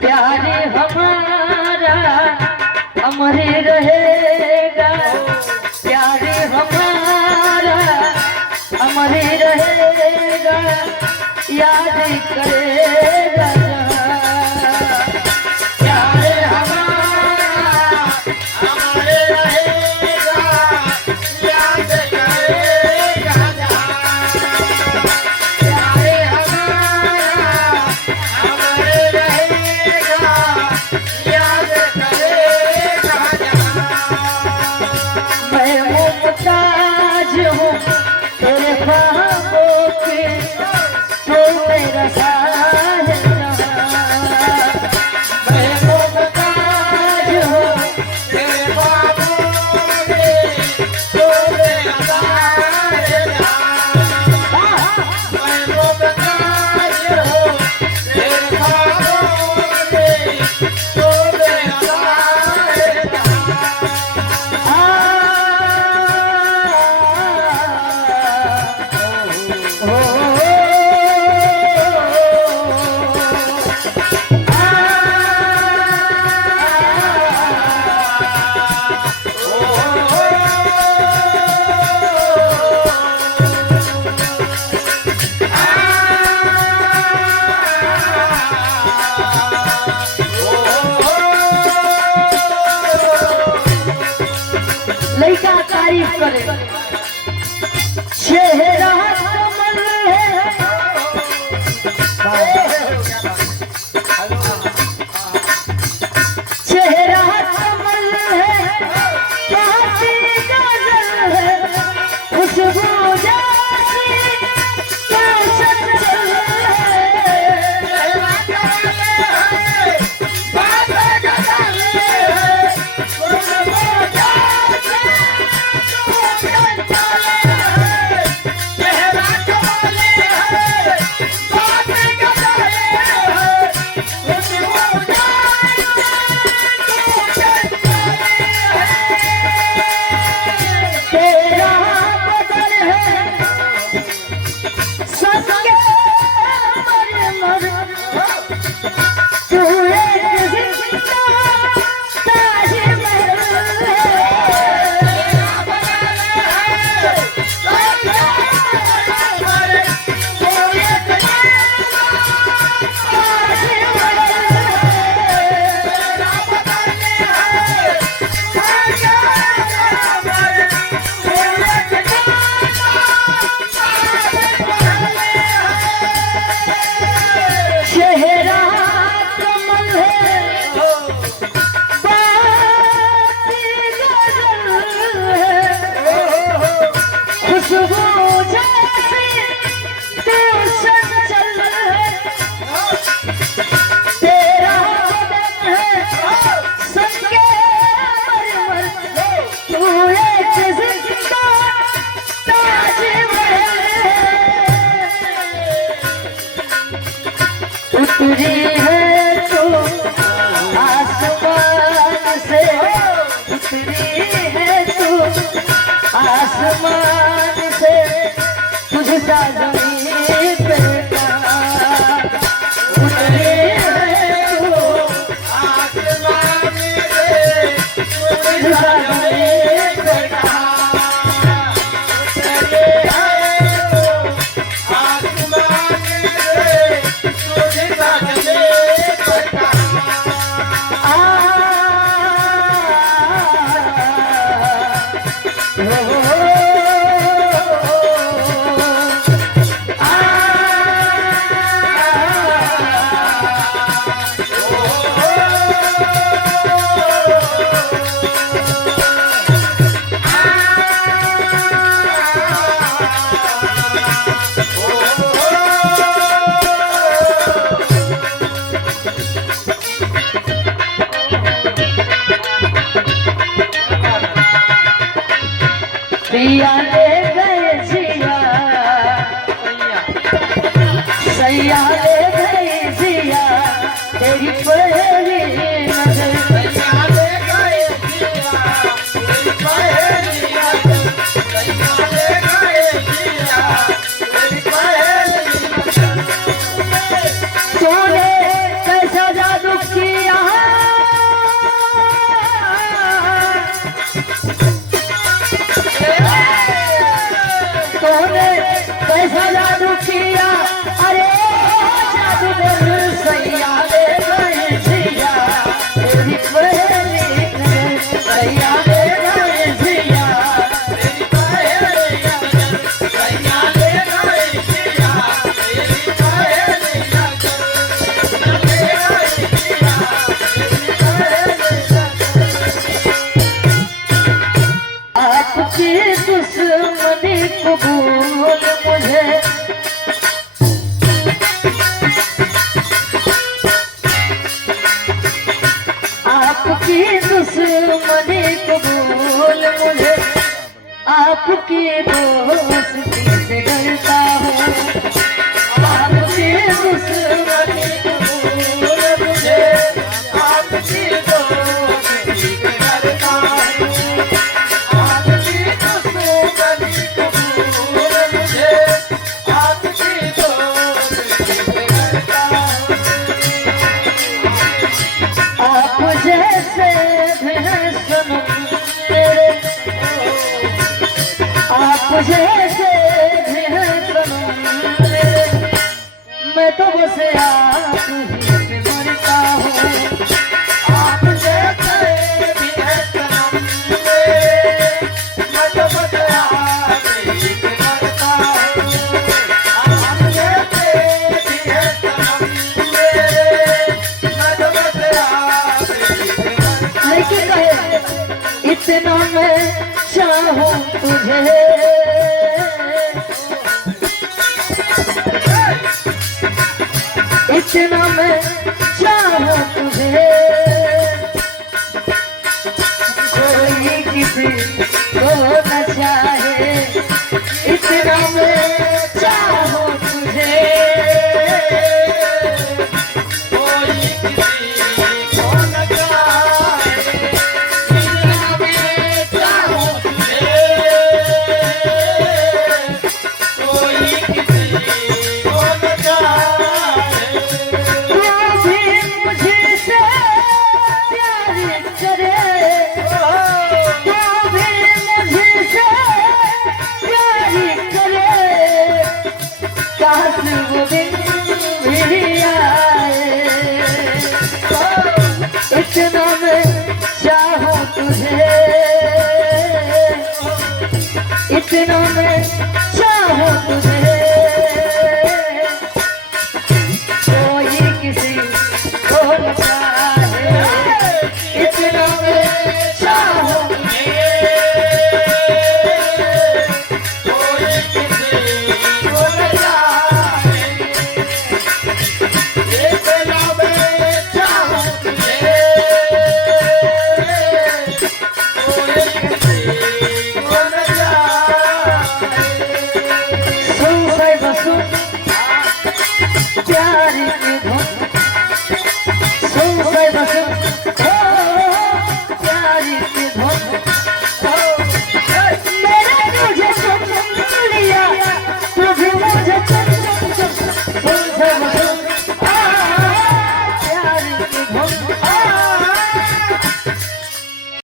प्यार हमारा अमर रहेगा, प्यार हमारा अमर रहेगा, याद करेगा लड़का तारीफ करे चेहरा कमल है, चेहरा कमल है, बातें गजल है, खुशबू जैसी रोशन उतरी है तू आसमान से, उतरी है तू आसमान से, तुझसा जमीन पे उतरी है तू आसमान से, तुझसा जमीन पे सैया ले गए जिया, सैया ले गए जिया, तेरी पहली नजर, सैया ले गए जिया, तेरी पहली नजर, सैया ले गए जिया, तेरी पहली नजर, तूने कैसा जादू आपकी दुश्मनी कबूल, मुझे आपकी दोस्ती से डरता हूँ। आपकी दुश्मनी कबूल, मुझे आपकी दोस्ती से डरता हूँ। आपकी दुश्मनी कबूल, मुझे आपकी दोस्ती से डरता हूँ। आप जैसे भी हैं सनम मेरे, आप जैसे भी हैं सनम मेरे, मैं तो बस आप ही पे मरता हूँ। आप जैसे भी हैं सनम मेरे, मैं तो बस आप ही पे मरता हूँ। आप जैसे भी हैं सनम मेरे, मैं तो बस आप ही पे मरता हूँ। लेकिन कहे इतना मैं चाहूं तुझे, इतना मैं चाहूं तुझे, कोई किसी को न चाहे। इतना मैं चाहूं तुझे, कोई किसी को न चाहे। इतना मैं चाहूं तुझे, कोई किसी को न चाहे। तू भी मुझसे प्यार करे, तू भी मुझसे प्यार करे, काश वो दिन भी आए।